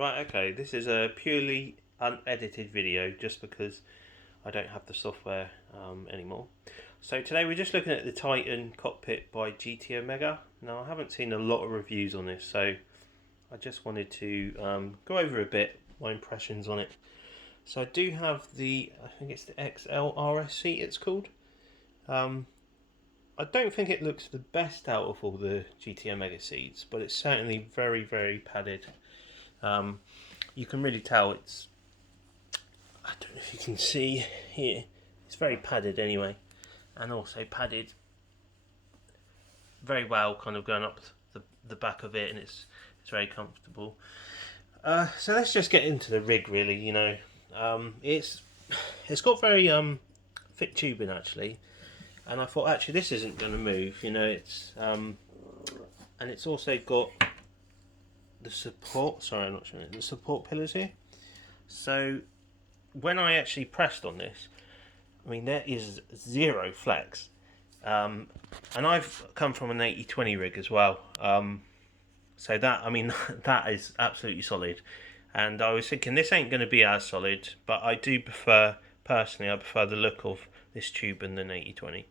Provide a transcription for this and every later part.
Right, okay, this is a purely unedited video just because I don't have the software anymore. So today we're just looking at the Titan Cockpit by GT Omega. Now I haven't seen a lot of reviews on this, so I just wanted to go over a bit my impressions on it. So I do have I think it's the XLRS seat it's called. I don't think it looks the best out of all the GT Omega seats, but it's certainly very, very padded. You can really tell I don't know if you can see here, it's very padded anyway, and also padded very well, kind of going up the back of it, and it's very comfortable. So let's just get into the rig, really. It's got very thick tubing actually, and I thought actually this isn't going to move. It's and it's also got the support. Sorry, I'm not showing it. The support pillars here. So when I actually pressed on this, I mean there is zero flex, and I've come from an 80/20 rig as well. So that, I mean, that is absolutely solid. And I was thinking this ain't going to be as solid, but I do prefer, personally, I prefer the look of this tube than 80/20.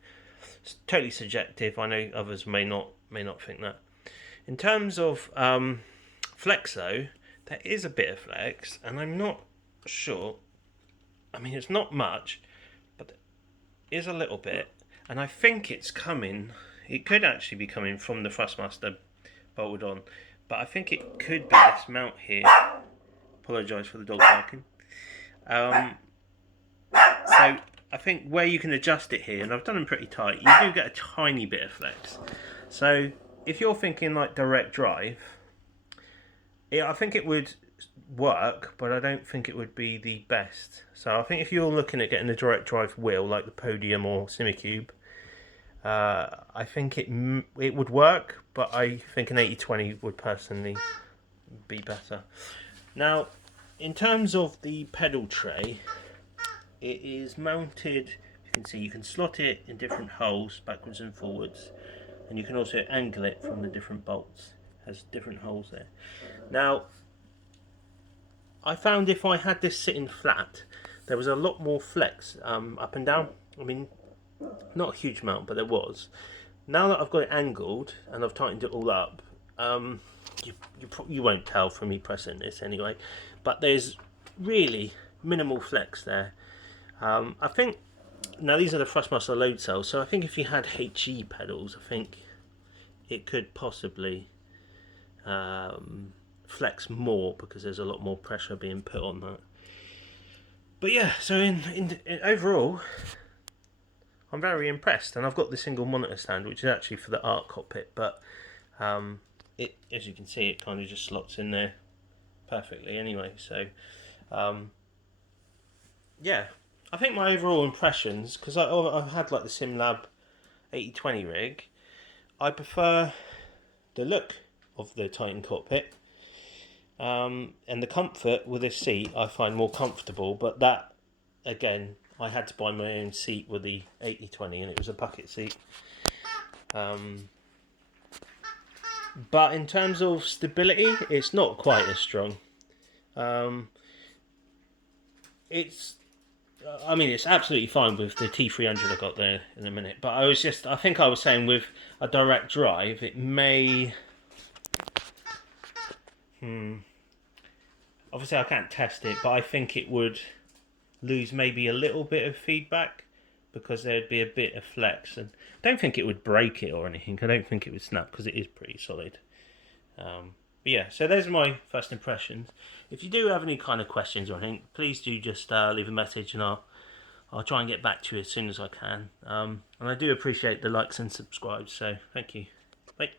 It's totally subjective. I know others may not think that. In terms of flex though, there is a bit of flex, and I'm not sure. I mean, it's not much, but it is a little bit, and I think it's coming. It could actually be coming from the thrustmaster bolted on, but I think it could be this mount here. Apologise for the dog barking. So I think where you can adjust it here, and I've done them pretty tight, you do get a tiny bit of flex. So if you're thinking like direct drive, I think it would work, but I don't think it would be the best. So I think if you're looking at getting a direct drive wheel like the Podium or Simicube, I think it would work, but I think an 80/20 would personally be better. Now, in terms of the pedal tray, it is mounted. You can see you can slot it in different holes backwards and forwards, and you can also angle it from the different bolts. It has different holes there. Now, I found if I had this sitting flat, there was a lot more flex up and down. I mean, not a huge amount, but there was. Now that I've got it angled and I've tightened it all up, you won't tell from me pressing this anyway, but there's really minimal flex there. I think, now these are the thrustmaster load cells, so I think if you had HE pedals, I think it could possibly flex more because there's a lot more pressure being put on that. But yeah, so in overall, I'm very impressed, and I've got the single monitor stand, which is actually for the art cockpit, but it, as you can see, it kind of just slots in there perfectly anyway. So yeah, I think my overall impressions, because I've had like the SimLab 80/20 rig, I prefer the look of the Titan cockpit, and the comfort with this seat I find more comfortable, but that again, I had to buy my own seat with the 80/20, and it was a bucket seat. But in terms of stability, it's not quite as strong. It's absolutely fine with the T300 I got there in a minute. But I think I was saying with a direct drive, it may. Obviously, I can't test it, but I think it would lose maybe a little bit of feedback because there'd be a bit of flex, and I don't think it would break it or anything. I don't think it would snap because it is pretty solid. But yeah, so there's my first impressions. If you do have any kind of questions or anything, please do just leave a message, and I'll try and get back to you as soon as I can. And I do appreciate the likes and subscribes, so thank you. Bye.